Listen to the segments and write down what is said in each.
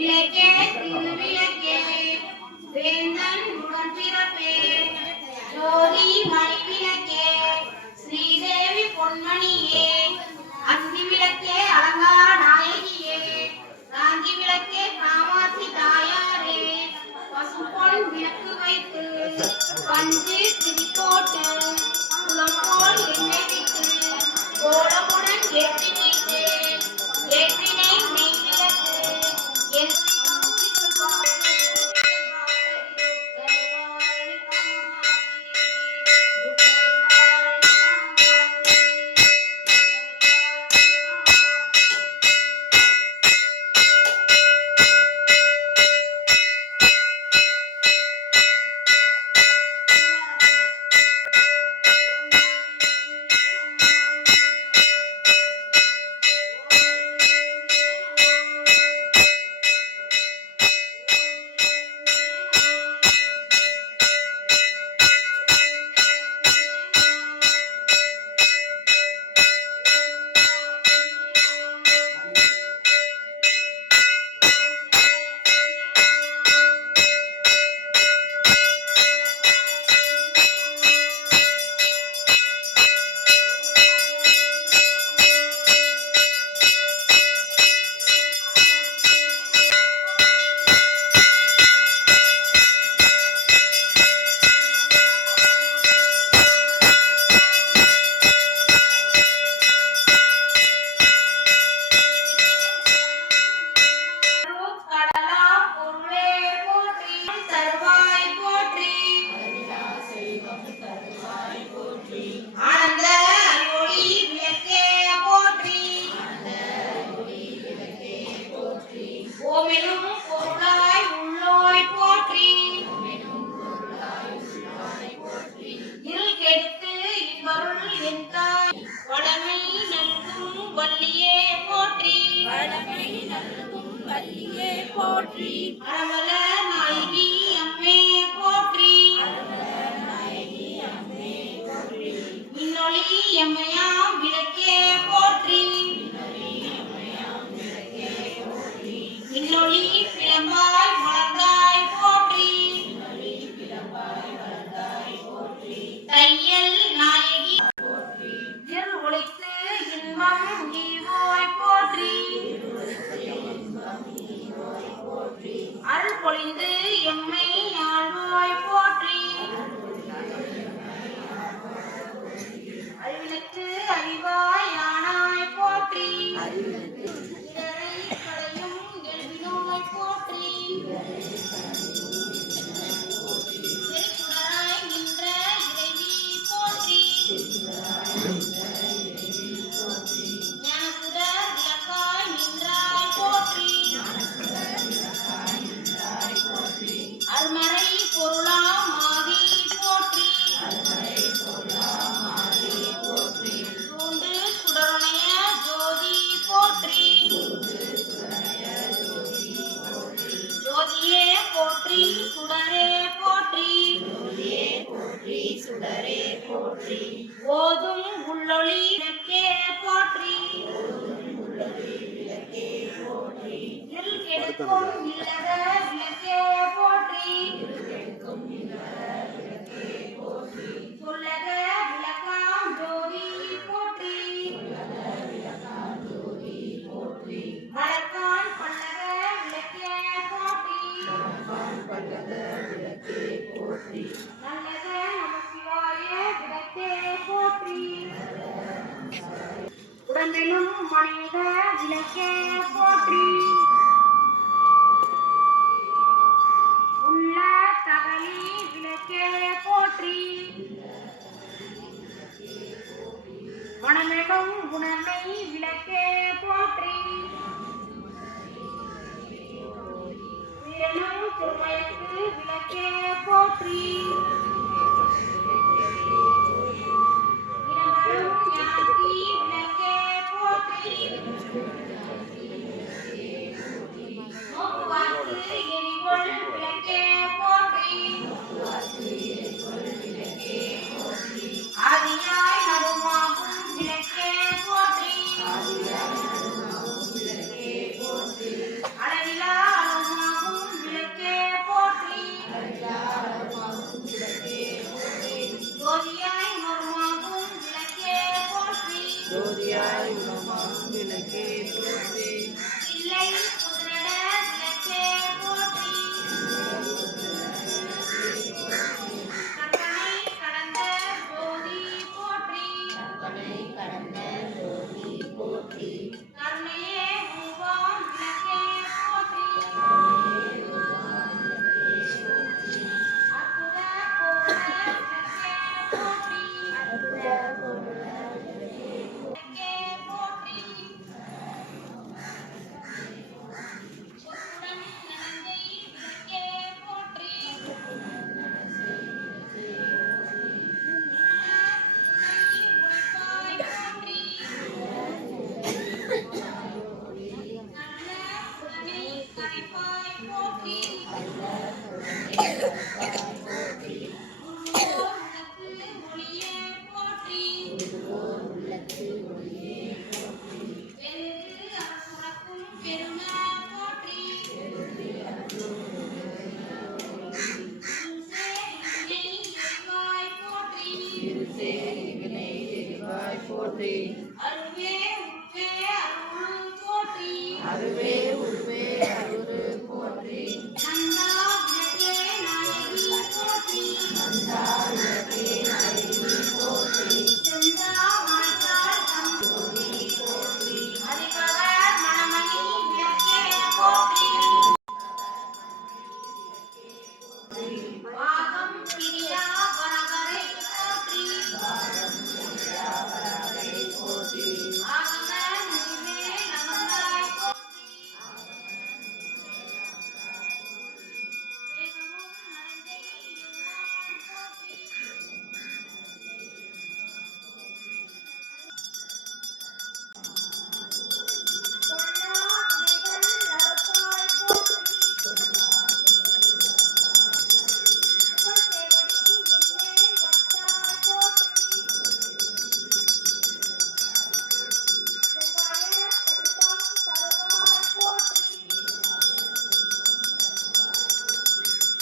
விளக்கே திருவிளக்கே வேந்தன் உடன்பிறப்பே ஜோதி மணிவிளக்கே ஸ்ரீதேவி பொன்மணியே அந்தி விளக்கே அலங்கார நாயகியே காந்தி விளக்கே காமாட்சி தாயாரே பசும்பொன் விளக்கு வைத்து பஞ்சு திரிக்கோட்டு குளம்போல் எண்ணெய் வைத்து கோலமுடன் ஏற்றி வைத்து ஏற்றினை மெய் விளக்கு என் போற்றி அரவல நாயகி அம்மே போற்றி மின்னொளி எம்மையாம் விளக்கே போற்றி மின்னொளி பிளம்பாய் வளர்ந்தாய் போற்றி தையல் நாயகி இருள் ஒளித்து இன்பம் ஈவோய் போற்றி அருள் பொழிந்து எம்மை ஆழ்வாய் போற்றி அறிவினுக்கு அறிவாய் ஆனாய் போற்றி இடரை களையும் எழுதினோய் போற்றி சுடராய் நின்ற இறைவி போற்றி ஞானசுடர் விளக்காய் நின்றாய் போற்றி அருமறை பொருளாம் ஆதி போற்றி சூண்டு சுடரணைய ஜோதி போற்றி ஜோதியே போற்றி சுடரே போற்றி ஓதும் உள்ளொளி விளக்கே போற்றி இருள் கெடுக்கும் இல்லற விளக்கே போற்றி சொல்லக விளக்காம் ஜோதி போற்றி வடக்கான் பல்லக விளக்கே போற்றி நல்லக நமசிவாய விளக்கே போற்றி உடம்பெனும் மனித விளக்கே போற்றி உள்ள தகலி விளக்கே போற்றி மனமெனும் குணமை விளக்கே போற்றி உயிரெனும் திருமயத்து விளக்கே போற்றி இடமரும் ஞானத்தி விளக்கே போற்றி நோக்குவார்க்கு எரிகொள் விளக்கே போற்றி ஆதியாய் நடுமாகும் விளக்கே போற்றி அளவிலா போற்றி. அருவே உருவே அருள் போற்றி. அருவே உருவே அருள் போற்றி. நந்தா விளக்கே நாயகி போற்றி. நந்தா விளக்கே நாயகி போற்றி. செந்தா மாய்த்தாள் தம்பி போற்றி. அதிபவர் மணமணி விளக்கே போற்றி. பாகம் பிரியா வரவரை போற்றி. போற்றி. ஆகம முடிவே நமதாய் போற்றி. ஏகமும் மனதை எம்மான் போற்றி. பொன்னா வினைகள் நடப்பாய் போற்றி. பொற்சேவடி என்னே வந்தாய் போற்றி. செவ்வாய செல்வம் தருவாய் போற்றி.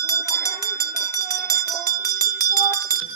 பூரணன் விளக்கே போற்றி போற்றி.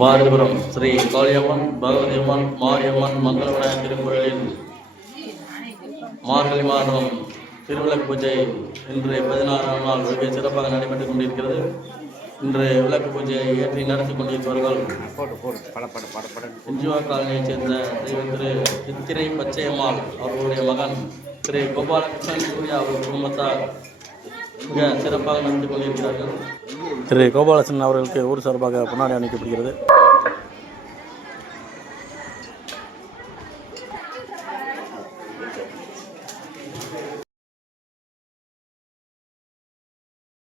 பாரதிபுரம் ஸ்ரீ காளியம்மன் பகவதியம்மன் மாரியம்மன் மங்கள விநாயகர் திருக்கோயிலின் மார்கழி மாதம் திருவிளக்கு பூஜை இன்று 16ஆம் நாள் மிக சிறப்பாக நடைபெற்றுக் கொண்டிருக்கிறது. இன்று விளக்கு பூஜையை ஏற்றி நடத்தி கொண்டிருப்பவர்கள் இஞ்சுவா காலனியைச் சேர்ந்த தெய்வ திரு சித்திரை பச்சையம்மாள் அவர்களுடைய மகன் திரு கோபாலகிருஷ்ணன் சூர்யா அவர்கள் குடும்பத்தார் மிக சிறப்பாக நடத்தி கொண்டிருக்கிறார்கள். திரு கோபாலகிருஷ்ணன் அவர்களுக்கு ஊர் சார்பாக பொன்னாடை அணிக்கப்படுகிறது.